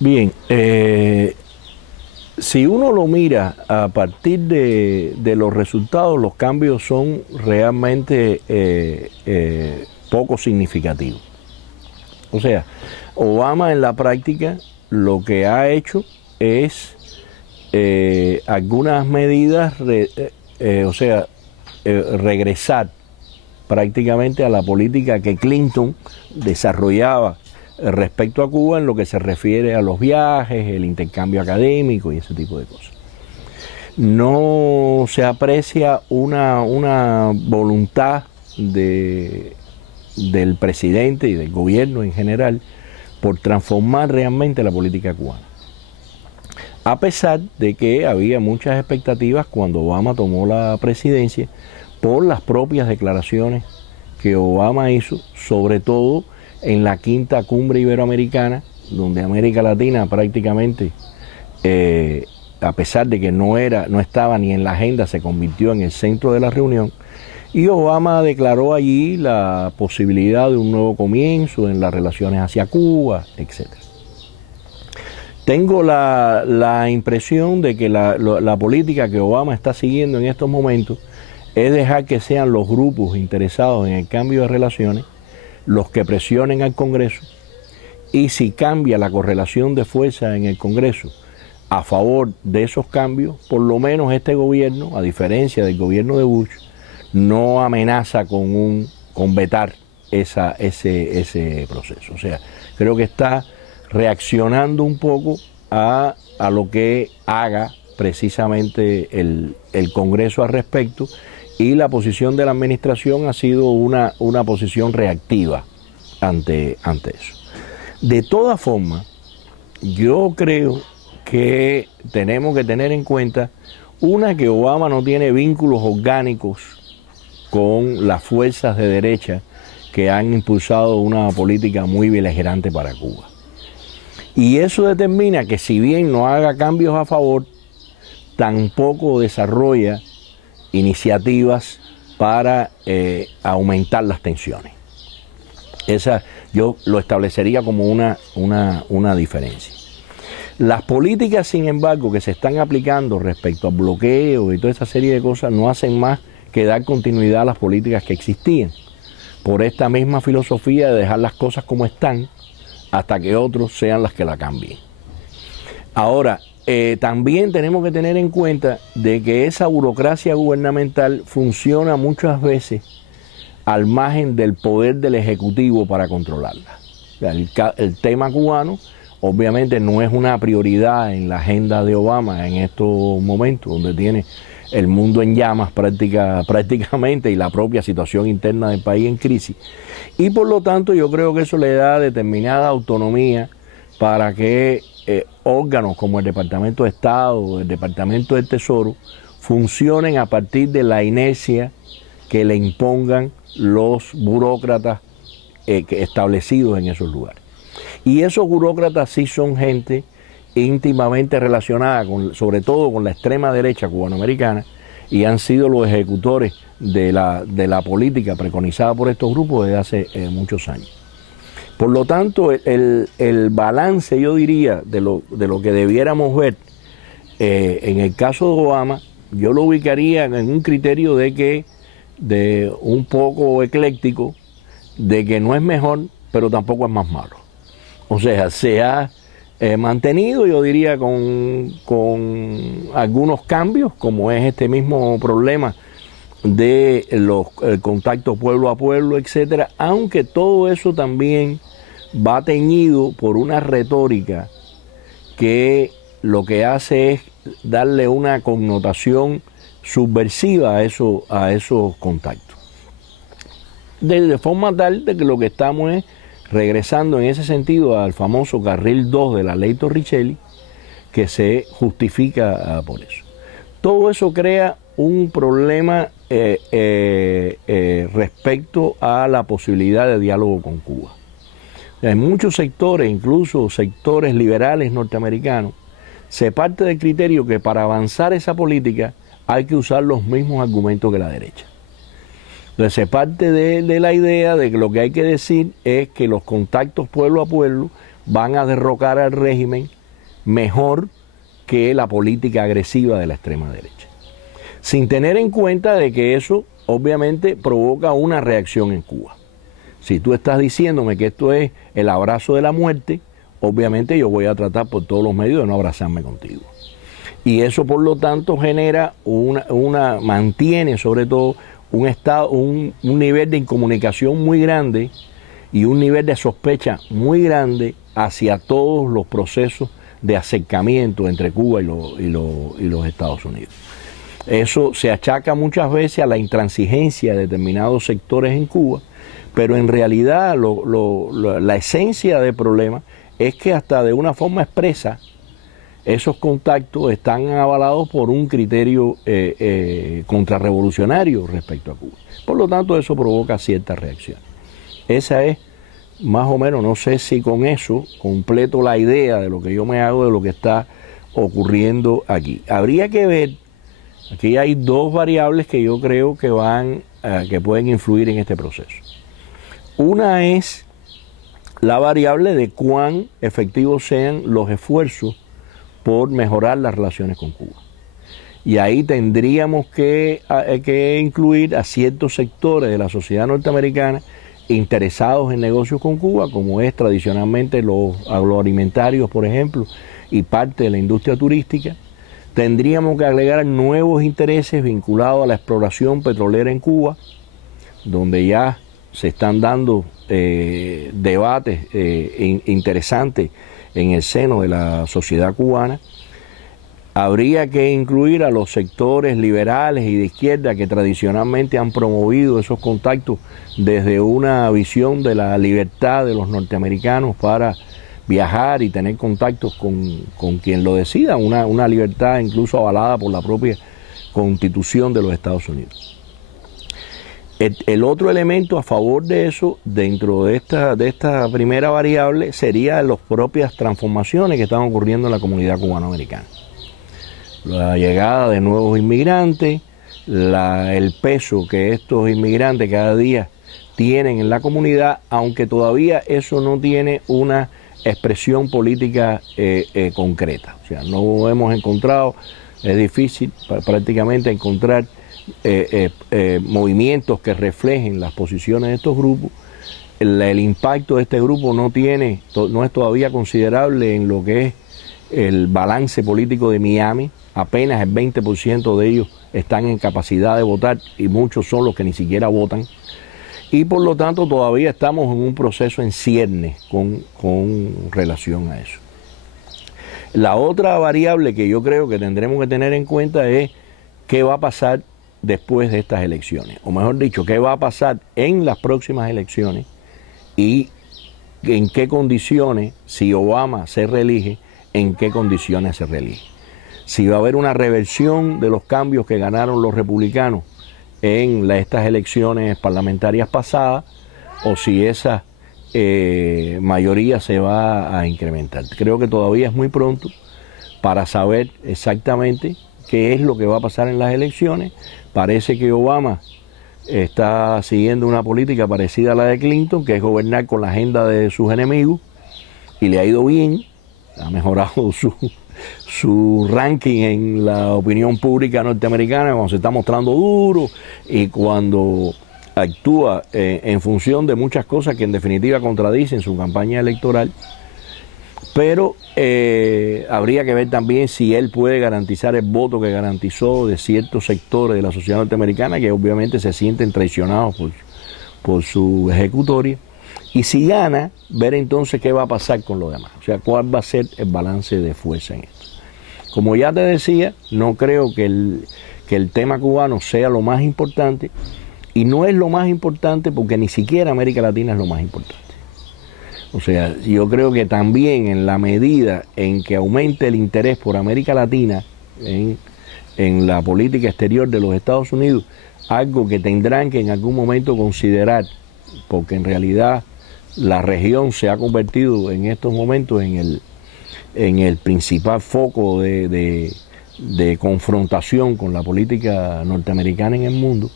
Bien, si uno lo mira a partir de los resultados, los cambios son realmente poco significativos. O sea, Obama en la práctica lo que ha hecho es algunas medidas, regresar prácticamente a la política que Clinton desarrollaba respecto a Cuba en lo que se refiere a los viajes, el intercambio académico y ese tipo de cosas. No se aprecia una voluntad del presidente y del gobierno en general por transformar realmente la política cubana. A pesar de que había muchas expectativas cuando Obama tomó la presidencia por las propias declaraciones que Obama hizo, sobre todo en la quinta cumbre iberoamericana, donde América Latina prácticamente, a pesar de que no estaba ni en la agenda, se convirtió en el centro de la reunión, y Obama declaró allí la posibilidad de un nuevo comienzo en las relaciones hacia Cuba, etc. Tengo la impresión de que la política que Obama está siguiendo en estos momentos es dejar que sean los grupos interesados en el cambio de relaciones los que presionen al Congreso, y si cambia la correlación de fuerza en el Congreso a favor de esos cambios, por lo menos este gobierno, a diferencia del gobierno de Bush, no amenaza con vetar ese proceso. O sea, creo que está reaccionando un poco a lo que haga precisamente el Congreso al respecto, y la posición de la administración ha sido una posición reactiva ante eso. De todas formas, yo creo que tenemos que tener en cuenta, que Obama no tiene vínculos orgánicos con las fuerzas de derecha que han impulsado una política muy beligerante para Cuba. Y eso determina que si bien no haga cambios a favor, tampoco desarrolla iniciativas para aumentar las tensiones. Esa yo lo establecería como una diferencia. Las políticas, sin embargo, que se están aplicando respecto al bloqueo y toda esa serie de cosas no hacen más que dar continuidad a las políticas que existían, por esta misma filosofía de dejar las cosas como están hasta que otros sean las que la cambien. Ahora, también tenemos que tener en cuenta de que esa burocracia gubernamental funciona muchas veces al margen del poder del Ejecutivo para controlarla. O sea, el tema cubano obviamente no es una prioridad en la agenda de Obama en estos momentos, donde tiene el mundo en llamas prácticamente, y la propia situación interna del país en crisis. Y por lo tanto yo creo que eso le da determinada autonomía para que órganos como el Departamento de Estado o el Departamento del Tesoro funcionen a partir de la inercia que le impongan los burócratas establecidos en esos lugares. Y esos burócratas sí son gente íntimamente relacionada sobre todo con la extrema derecha cubanoamericana, y han sido los ejecutores de la política preconizada por estos grupos desde hace muchos años. Por lo tanto, el balance, yo diría, de lo que debiéramos ver en el caso de Obama, yo lo ubicaría en un criterio de un poco ecléctico, de que no es mejor, pero tampoco es más malo. O sea, se ha mantenido, yo diría, con algunos cambios, como es este mismo problema de los contactos pueblo a pueblo, etcétera, aunque todo eso también va teñido por una retórica que lo que hace es darle una connotación subversiva a esos contactos. De forma tal de que lo que estamos es regresando en ese sentido al famoso carril 2 de la ley Torricelli, que se justifica por eso. Todo eso crea un problema respecto a la posibilidad de diálogo con Cuba. En muchos sectores, incluso sectores liberales norteamericanos, se parte del criterio que para avanzar esa política hay que usar los mismos argumentos que la derecha. Entonces se parte de la idea de que lo que hay que decir es que los contactos pueblo a pueblo van a derrocar al régimen mejor que la política agresiva de la extrema derecha. Sin tener en cuenta de que eso obviamente provoca una reacción en Cuba. Si tú estás diciéndome que esto es el abrazo de la muerte, obviamente yo voy a tratar por todos los medios de no abrazarme contigo. Y eso por lo tanto genera mantiene sobre todo un nivel de incomunicación muy grande y un nivel de sospecha muy grande hacia todos los procesos de acercamiento entre Cuba y los Estados Unidos. Eso se achaca muchas veces a la intransigencia de determinados sectores en Cuba, pero en realidad la esencia del problema es que hasta de una forma expresa esos contactos están avalados por un criterio contrarrevolucionario respecto a Cuba. Por lo tanto, eso provoca cierta reacción. Esa es más o menos, no sé si con eso completo la idea de lo que yo me hago de lo que está ocurriendo aquí. Habría que ver, aquí hay dos variables que yo creo que pueden influir en este proceso. Una es la variable de cuán efectivos sean los esfuerzos por mejorar las relaciones con Cuba. Y ahí tendríamos que incluir a ciertos sectores de la sociedad norteamericana interesados en negocios con Cuba, como es tradicionalmente los agroalimentarios, por ejemplo, y parte de la industria turística. Tendríamos que agregar nuevos intereses vinculados a la exploración petrolera en Cuba, donde ya se están dando debates interesantes en el seno de la sociedad cubana. Habría que incluir a los sectores liberales y de izquierda que tradicionalmente han promovido esos contactos desde una visión de la libertad de los norteamericanos para viajar y tener contactos con quien lo decida, una libertad incluso avalada por la propia Constitución de los Estados Unidos. El otro elemento a favor de eso, dentro de esta primera variable, sería las propias transformaciones que están ocurriendo en la comunidad cubanoamericana. La llegada de nuevos inmigrantes, el peso que estos inmigrantes cada día tienen en la comunidad, aunque todavía eso no tiene una expresión política concreta. O sea, no hemos encontrado, es difícil prácticamente encontrar movimientos que reflejen las posiciones de estos grupos. El impacto de este grupo no es todavía considerable en lo que es el balance político de Miami. Apenas el 20% de ellos están en capacidad de votar y muchos son los que ni siquiera votan. Y por lo tanto todavía estamos en un proceso en ciernes con relación a eso. La otra variable que yo creo que tendremos que tener en cuenta es qué va a pasar después de estas elecciones, o mejor dicho, qué va a pasar en las próximas elecciones y en qué condiciones, si Obama se reelige, en qué condiciones se reelige. Si va a haber una reversión de los cambios que ganaron los republicanos en estas elecciones parlamentarias pasadas, o si esa mayoría se va a incrementar. Creo que todavía es muy pronto para saber exactamente qué es lo que va a pasar en las elecciones. Parece que Obama está siguiendo una política parecida a la de Clinton, que es gobernar con la agenda de sus enemigos, y le ha ido bien, ha mejorado su ranking en la opinión pública norteamericana cuando se está mostrando duro y cuando actúa en función de muchas cosas que en definitiva contradicen su campaña electoral. Pero habría que ver también si él puede garantizar el voto que garantizó de ciertos sectores de la sociedad norteamericana que obviamente se sienten traicionados por su ejecutoria. Y si gana, ver entonces qué va a pasar con los demás. O sea, cuál va a ser el balance de fuerza en esto. Como ya te decía, no creo que el tema cubano sea lo más importante, y no es lo más importante porque ni siquiera América Latina es lo más importante. O sea, yo creo que también en la medida en que aumente el interés por América Latina en la política exterior de los Estados Unidos, algo que tendrán que en algún momento considerar, porque en realidad la región se ha convertido en estos momentos en el principal foco de confrontación con la política norteamericana en el mundo.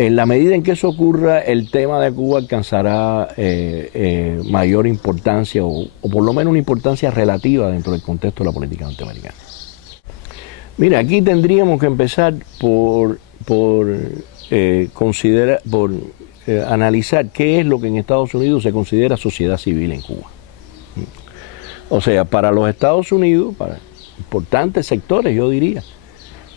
En la medida en que eso ocurra, el tema de Cuba alcanzará mayor importancia o por lo menos una importancia relativa dentro del contexto de la política norteamericana. Mira, aquí tendríamos que empezar por analizar qué es lo que en Estados Unidos se considera sociedad civil en Cuba. O sea, para los Estados Unidos, para importantes sectores, yo diría,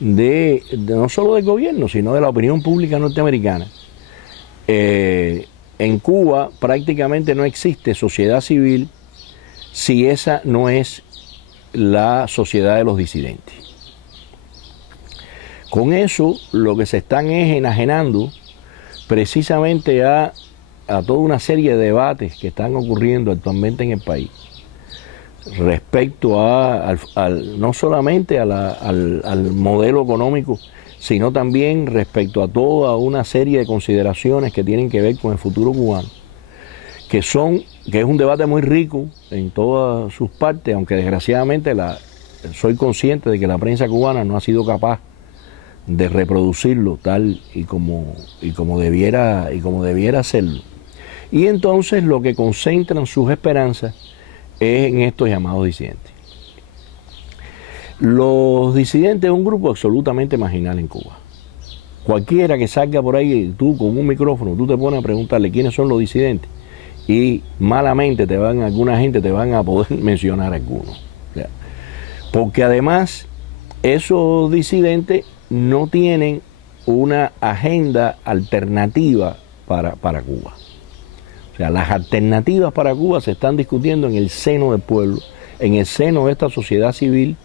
no solo del gobierno, sino de la opinión pública norteamericana, en Cuba prácticamente no existe sociedad civil si esa no es la sociedad de los disidentes. Con eso lo que se están es enajenando precisamente a toda una serie de debates que están ocurriendo actualmente en el país respecto no solamente al modelo económico, sino también respecto a toda una serie de consideraciones que tienen que ver con el futuro cubano, que es un debate muy rico en todas sus partes, aunque desgraciadamente soy consciente de que la prensa cubana no ha sido capaz de reproducirlo tal y como debiera hacerlo. Y entonces lo que concentran sus esperanzas es en estos llamados disidentes. Los disidentes es un grupo absolutamente marginal en Cuba. Cualquiera que salga por ahí, tú con un micrófono, tú te pones a preguntarle quiénes son los disidentes y malamente alguna gente te van a poder mencionar algunos. Porque además esos disidentes no tienen una agenda alternativa para Cuba. O sea, las alternativas para Cuba se están discutiendo en el seno del pueblo, en el seno de esta sociedad civil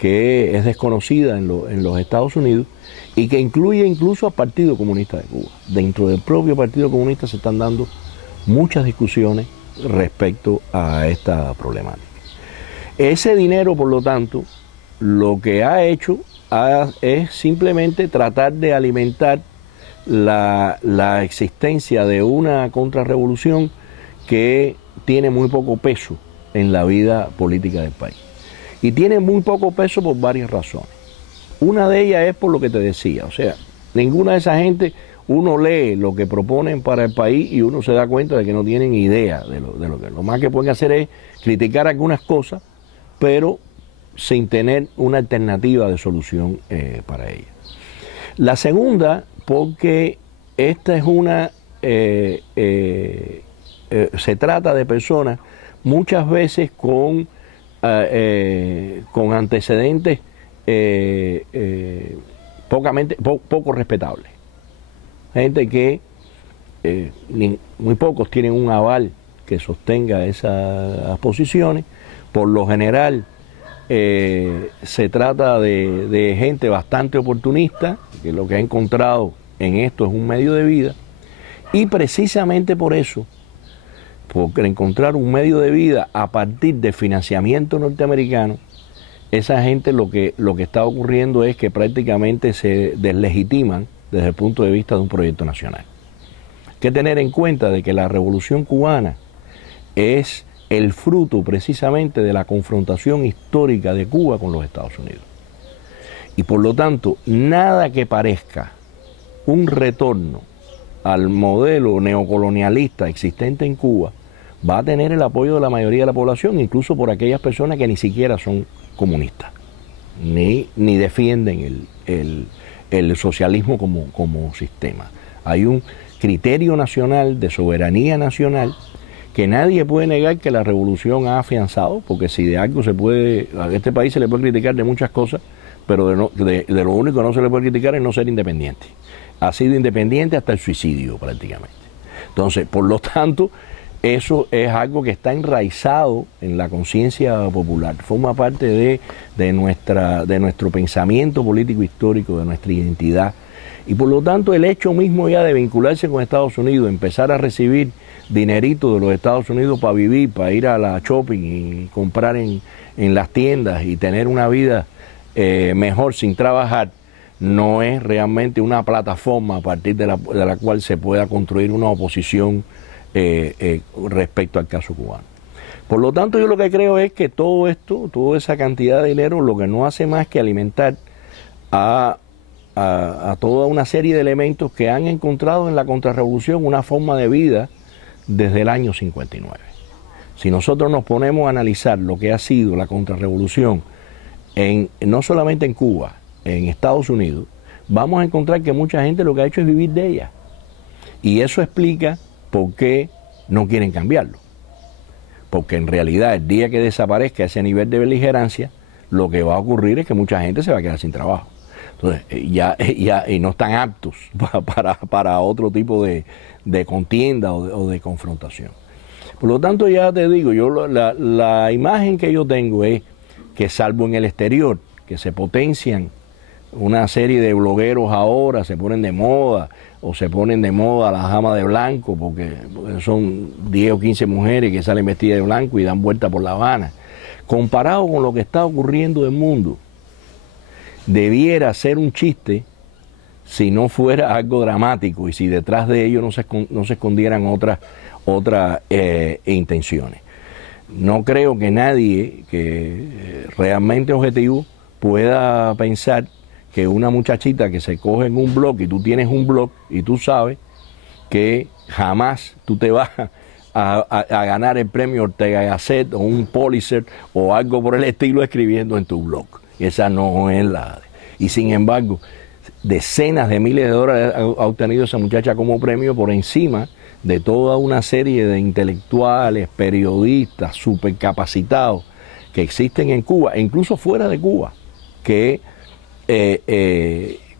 que es desconocida en los Estados Unidos y que incluye incluso al Partido Comunista de Cuba. Dentro del propio Partido Comunista se están dando muchas discusiones respecto a esta problemática. Ese dinero, por lo tanto, lo que ha hecho es simplemente tratar de alimentar la existencia de una contrarrevolución que tiene muy poco peso en la vida política del país. Y tiene muy poco peso por varias razones. Una de ellas es por lo que te decía, o sea, ninguna de esa gente, uno lee lo que proponen para el país y uno se da cuenta de que no tienen idea de lo que. Lo más que pueden hacer es criticar algunas cosas, pero sin tener una alternativa de solución para ellas. La segunda, porque esta es se trata de personas muchas veces con antecedentes poco respetables. Gente que muy pocos tienen un aval que sostenga esas posiciones. Por lo general se trata de gente bastante oportunista, que lo que ha encontrado en esto es un medio de vida, y precisamente por eso, porque encontrar un medio de vida a partir de financiamiento norteamericano, esa gente lo que está ocurriendo es que prácticamente se deslegitiman desde el punto de vista de un proyecto nacional. Hay que tener en cuenta de que la Revolución Cubana es el fruto precisamente de la confrontación histórica de Cuba con los Estados Unidos. Y por lo tanto, nada que parezca un retorno al modelo neocolonialista existente en Cuba va a tener el apoyo de la mayoría de la población, incluso por aquellas personas que ni siquiera son comunistas, ni defienden el socialismo como sistema. Hay un criterio nacional de soberanía nacional que nadie puede negar que la revolución ha afianzado, porque si de algo a este país se le puede criticar de muchas cosas, pero de lo único que no se le puede criticar es no ser independiente. Ha sido independiente hasta el suicidio prácticamente. Entonces, por lo tanto, eso es algo que está enraizado en la conciencia popular, forma parte de nuestro pensamiento político histórico, de nuestra identidad. Y por lo tanto, el hecho mismo ya de vincularse con Estados Unidos, empezar a recibir dinerito de los Estados Unidos para vivir, para ir a la shopping y comprar en las tiendas y tener una vida mejor sin trabajar, no es realmente una plataforma a partir de la cual se pueda construir una oposición respecto al caso cubano. Por lo tanto, yo lo que creo es que todo esto, toda esa cantidad de dinero, lo que no hace más que alimentar a a toda una serie de elementos que han encontrado en la contrarrevolución una forma de vida desde el año 59. Si nosotros nos ponemos a analizar lo que ha sido la contrarrevolución, no solamente en Cuba, en Estados Unidos, vamos a encontrar que mucha gente lo que ha hecho es vivir de ella. Y eso explica por qué no quieren cambiarlo. Porque en realidad el día que desaparezca ese nivel de beligerancia, lo que va a ocurrir es que mucha gente se va a quedar sin trabajo. Entonces, y no están aptos para otro tipo de contienda o de confrontación. Por lo tanto, ya te digo, la imagen que yo tengo es que, salvo en el exterior, que se potencian una serie de blogueros ahora, se ponen de moda, o se ponen de moda las damas de blanco, porque son 10 o 15 mujeres que salen vestidas de blanco y dan vuelta por La Habana. Comparado con lo que está ocurriendo en el mundo, debiera ser un chiste si no fuera algo dramático y si detrás de ello no se escondieran otras intenciones. No creo que nadie que realmente objetivo pueda pensar que una muchachita que se coge en un blog y tú tienes un blog y tú sabes que jamás tú te vas a ganar el premio Ortega y Gasset o un Pulitzer o algo por el estilo escribiendo en tu blog. Esa no es la... Y sin embargo, decenas de miles de dólares ha obtenido esa muchacha como premio por encima de toda una serie de intelectuales, periodistas, supercapacitados que existen en Cuba, e incluso fuera de Cuba, que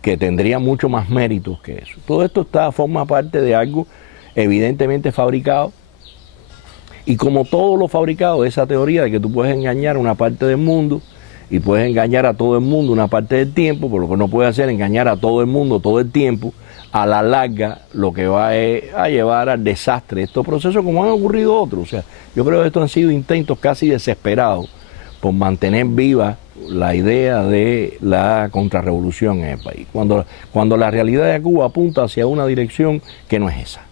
tendrían mucho más méritos que eso. Todo esto forma parte de algo evidentemente fabricado, y como todo lo fabricado, esa teoría de que tú puedes engañar a una parte del mundo y puedes engañar a todo el mundo una parte del tiempo, pero lo que no puedes hacer es engañar a todo el mundo todo el tiempo, a la larga lo que va a llevar al desastre estos procesos, como han ocurrido otros. O sea, yo creo que estos han sido intentos casi desesperados por mantener viva la idea de la contrarrevolución en el país, cuando la realidad de Cuba apunta hacia una dirección que no es esa.